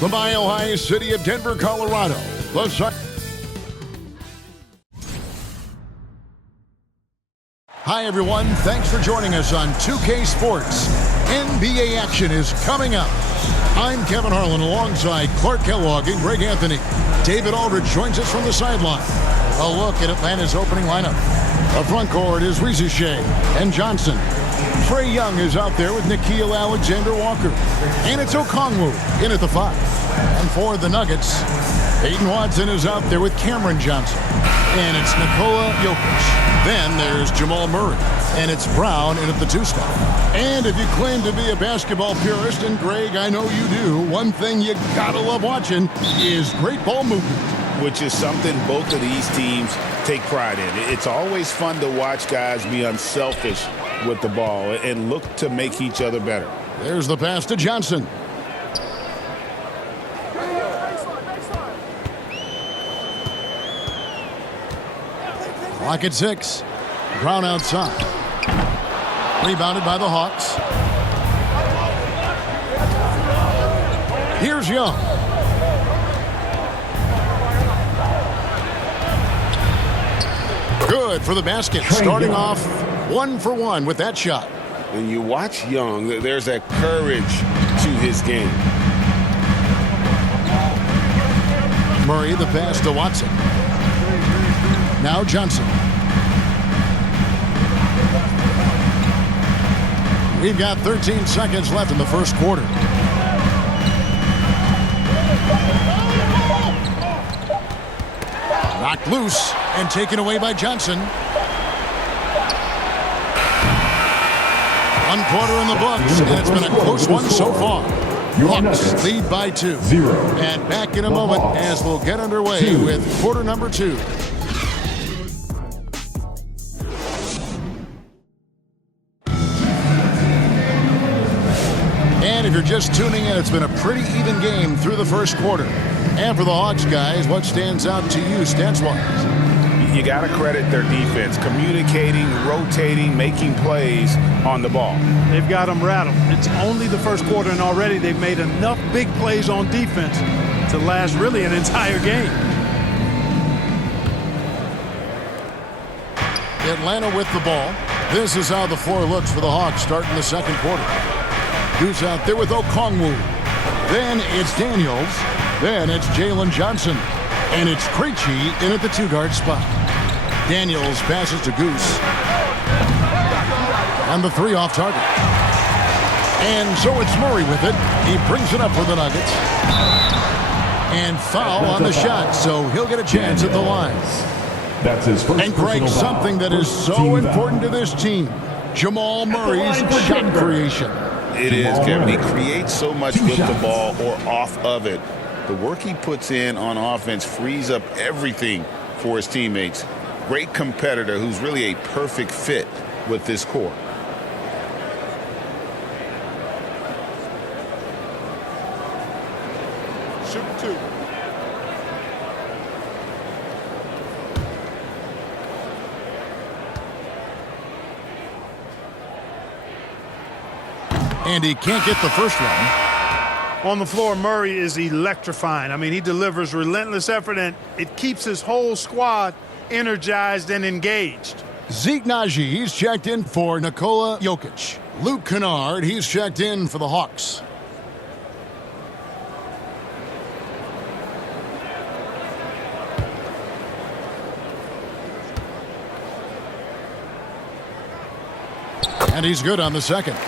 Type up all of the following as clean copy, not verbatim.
the mile-high city of Denver, Colorado. Hi, everyone. Thanks for joining us on 2K Sports. NBA action is coming up. I'm Kevin Harlan alongside Clark Kellogg and Greg Anthony. David Aldridge joins us from the sideline. A look at Atlanta's opening lineup. The front court is Shai and Johnson. Trae Young is out there with Nickeil Alexander-Walker. And it's Okongwu in at the 5. And for the Nuggets, Peyton Watson is out there with Cameron Johnson. And it's Nikola Jokic. Then there's Jamal Murray. And it's Brown in at the 2 spot. And if you claim to be a basketball purist, and Greg, I know you do, one thing you gotta love watching is great ball movement. Which is something both of these teams take pride in. It's always fun to watch guys be unselfish with the ball and look to make each other better. There's the pass to Johnson. Clock at 6. Brown outside. Rebounded by the Hawks. Here's Young. Good for the basket. Starting off 1 for 1 with that shot. When you watch Young, there's that courage to his game. Murray the pass to Watson. Now Johnson. We've got 13 seconds left in the first quarter. Knocked loose and taken away by Johnson. 1 quarter in the books, and it's been a close one so far. Hawks lead by 2. And back in a moment as we'll get underway with quarter number 2. And if you're just tuning in, it's been a pretty even game through the first quarter. And for the Hawks guys, what stands out to you stats-wise? You got to credit their defense, communicating, rotating, making plays on the ball. They've got them rattled. It's only the first quarter, and already they've made enough big plays on defense to last really an entire game. Atlanta with the ball. This is how the floor looks for the Hawks starting the second quarter. Goose out there with Okongwu. Then it's Daniels. Then it's Jalen Johnson. And it's Krejci in at the 2-guard spot. Daniels passes to Goose. And the 3 off target. And so it's Murray with it. He brings it up for the Nuggets. And foul on the shot, so he'll get a chance at the line. That's his first. And Craig, something that is so important to this team, Jamal Murray's shot creation. It is, Kevin. He creates so much with the ball or off of it. The work he puts in on offense frees up everything for his teammates. Great competitor who's really a perfect fit with this core. Shoot 2. And he can't get the first one. On the floor, Murray is electrifying. I mean, he delivers relentless effort, and it keeps his whole squad energized and engaged. Zeke Naji, he's checked in for Nikola Jokic. Luke Kennard, he's checked in for the Hawks. And he's good on the second.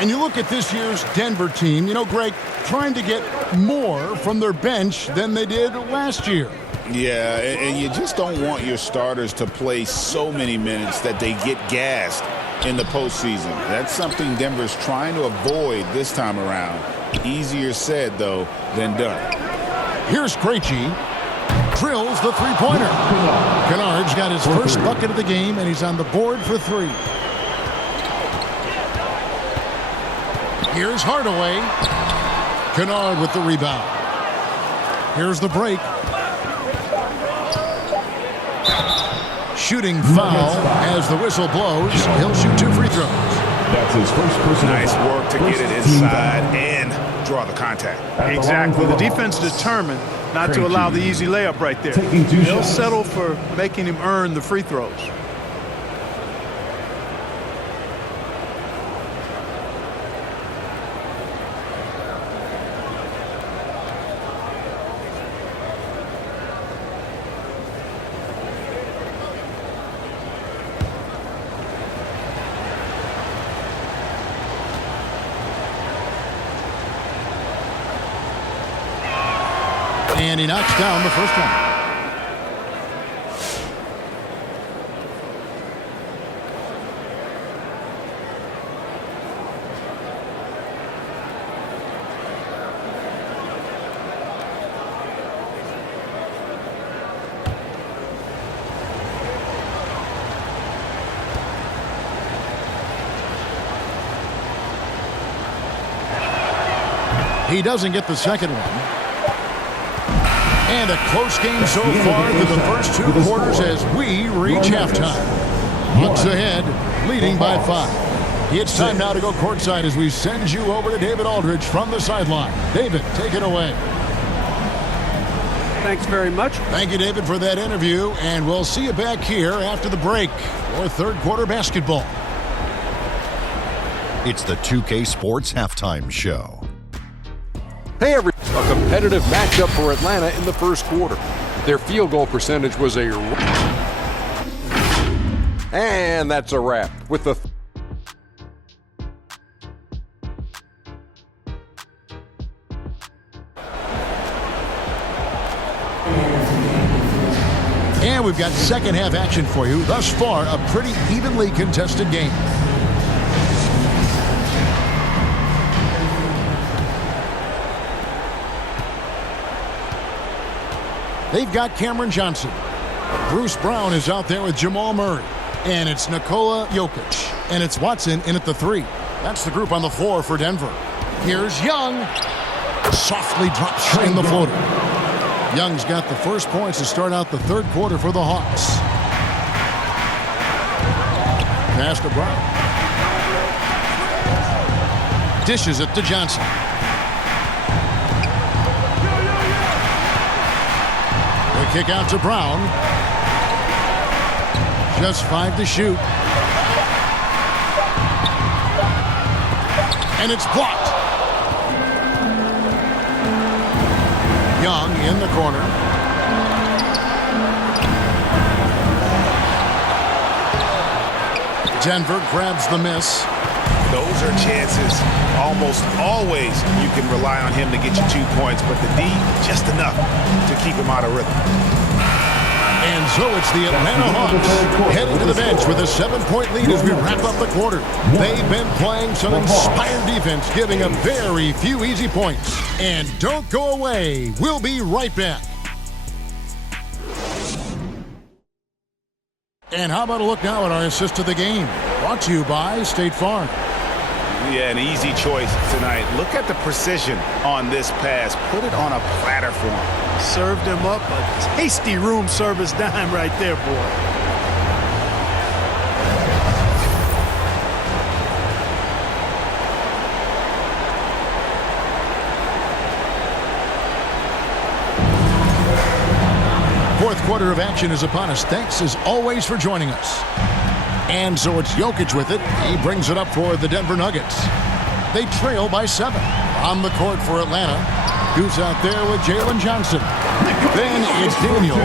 And you look at this year's Denver team, you know, Greg, trying to get more from their bench than they did last year. Yeah, and you just don't want your starters to play so many minutes that they get gassed in the postseason. That's something Denver's trying to avoid this time around. Easier said, though, than done. Here's Krejci. Drills the three-pointer. Kennard's got his first bucket of the game, and he's on the board for 3. Here's Hardaway. Kennard with the rebound. Here's the break. Shooting foul as the whistle blows. He'll shoot 2 free throws. That's his first personal nice work to get it inside and draw the contact. Exactly. The defense determined not to allow the easy layup right there. They'll settle for making him earn the free throws. And he knocks down the first one. He doesn't get the second one. And a close game so far through the first two quarters as we reach halftime. Bucks ahead, leading by 5. It's time now to go courtside as we send you over to David Aldridge from the sideline. David, take it away. Thanks very much. Thank you, David, for that interview, and we'll see you back here after the break for third quarter basketball. It's the 2K Sports Halftime Show. Hey, everyone. A competitive matchup for Atlanta in the first quarter. Their field goal percentage was a... And that's a wrap with the... And we've got second half action for you. Thus far, a pretty evenly contested game. They've got Cameron Johnson. Bruce Brown is out there with Jamal Murray. And it's Nikola Jokic. And it's Watson in at the 3. That's the group on the floor for Denver. Here's Young. Softly drops in the floater. Young's got the first points to start out the third quarter for the Hawks. Pass to Brown. Dishes it to Johnson. Kick out to Brown. Just 5 to shoot. And it's blocked. Young in the corner. Denver grabs the miss. Those are chances almost always you can rely on him to get you 2 points, but the D, just enough to keep him out of rhythm. And so it's the Atlanta Hawks heading to the bench with a 7-point lead as we wrap up the quarter. They've been playing some inspired defense, giving up very few easy points. And don't go away. We'll be right back. And how about a look now at our assist to the game? Brought to you by State Farm. Yeah, an easy choice tonight. Look at the precision on this pass. Put it on a platter for him. Served him up a tasty room service dime right there, boy. Fourth quarter of action is upon us. Thanks as always for joining us. And so it's Jokic with it. He brings it up for the Denver Nuggets. They trail by 7. On the court for Atlanta. Who's out there with Jalen Johnson. Then it's Daniels.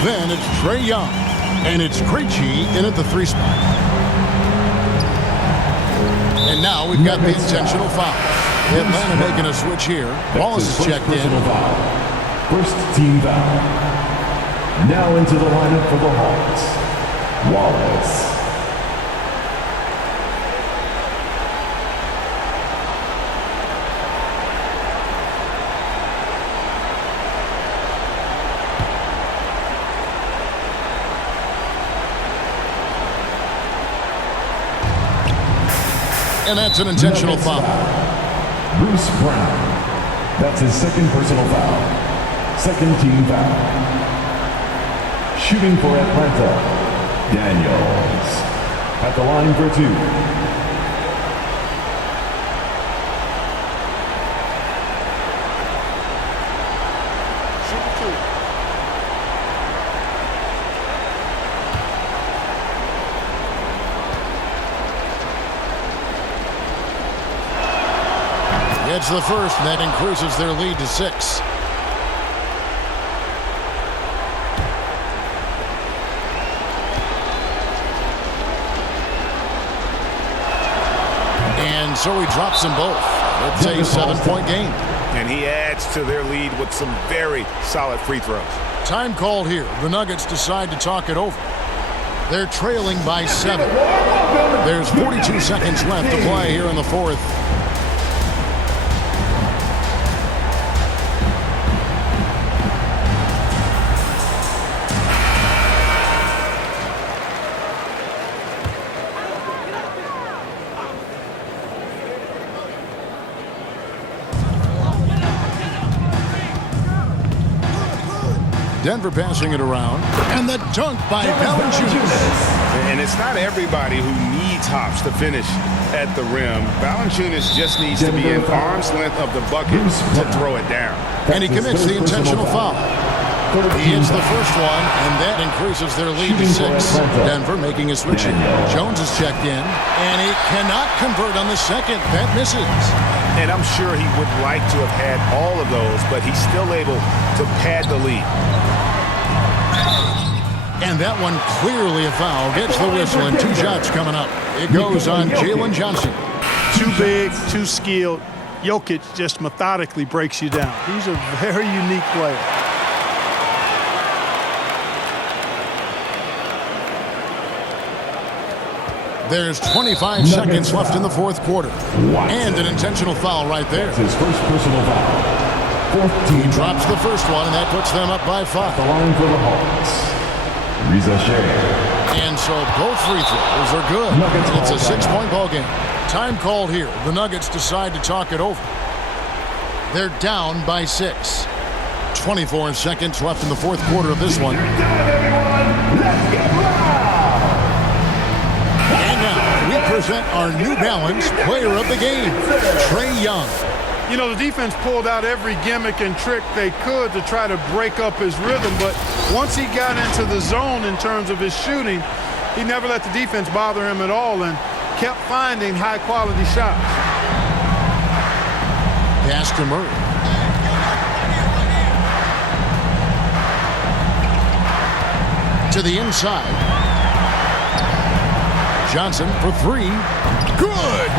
Then it's Trae Young. And it's Krejci in at the 3 spot. And now we've got the intentional foul. Atlanta making a switch here. Wallace is checked in. First team foul. Now into the lineup for the Hawks. Wallace. And that's an intentional foul. Bruce Brown. That's his second personal foul. Second team foul. Shooting for Atlanta, Daniels. At the line for 2. Gets the first, and that increases their lead to 6. And so he drops them both. It's a 7-point game. And he adds to their lead with some very solid free throws. Time called here. The Nuggets decide to talk it over. They're trailing by 7. There's 42 seconds left to play here in the fourth. Denver passing it around. And the dunk by Valančiūnas. And it's not everybody who needs hops to finish at the rim. Valančiūnas just needs to be in arm's length of the bucket to throw it down. And he commits the intentional foul. He hits the first one, and that increases their lead to 6. Denver making a switch here. Jones is checked in, and he cannot convert on the second. That misses. And I'm sure he would like to have had all of those, but he's still able to pad the lead. And that one clearly a foul. Gets the whistle, and 2 shots coming up. It goes on Jalen Johnson. Too big, too skilled. Jokic just methodically breaks you down. He's a very unique player. There's 25 seconds left in the fourth quarter. And an intentional foul right there. His first personal foul. He drops the first one, and that puts them up by 5. The line for the Hawks. And so both free throws are good. It's a 6-point ball game. Time called here. The Nuggets decide to talk it over. They're down by 6. 24 seconds left in the fourth quarter of this one. And now we present our New Balance player of the game, Trae Young. You know, the defense pulled out every gimmick and trick they could to try to break up his rhythm, but once he got into the zone in terms of his shooting, he never let the defense bother him at all and kept finding high-quality shots. Pass to Murray. To the inside. Johnson for 3. Good!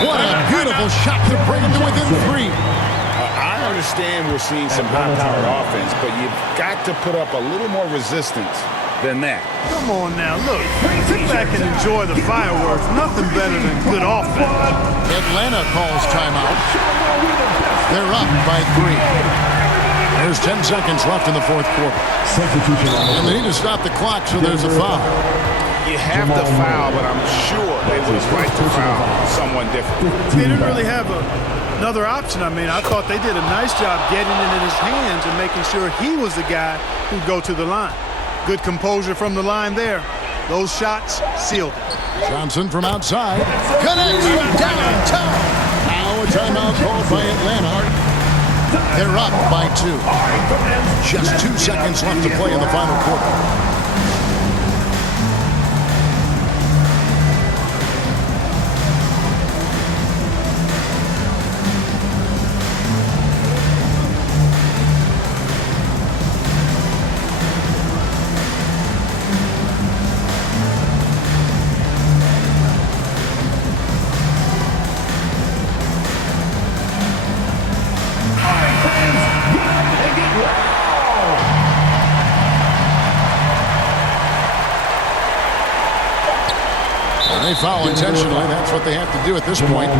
What a beautiful shot to bring him to within 3. I understand we're seeing some high-powered offense, but you've got to put up a little more resistance than that. Come on now, look. Sit back and enjoy the fireworks. Nothing better than good offense. Atlanta calls timeout. They're up by 3. There's 10 seconds left in the fourth quarter. And they need to stop the clock, so there's a foul. You have to foul, but I'm sure they would have liked to foul someone different. They didn't really have another option. I mean, I thought they did a nice job getting it in his hands and making sure he was the guy who'd go to the line. Good composure from the line there. Those shots sealed it. Johnson from outside. Connects from downtown. Now a timeout called by Atlanta. They're up by 2. Just 2 seconds left to play in the final quarter. They foul intentionally. That's what they have to do at this point.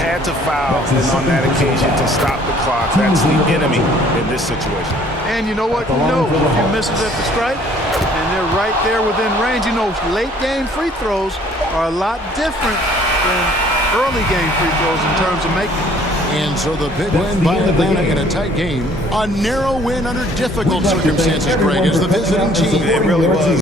Had to foul on that occasion to stop the clock. That's the enemy in this situation. And you know what? You know, if you miss it at the stripe and they're right there within range, you know, late game free throws are a lot different than early game free throws in terms of making. And so the big win by Atlanta in a tight game. A narrow win under difficult circumstances, Greg, as the visiting team. It really was.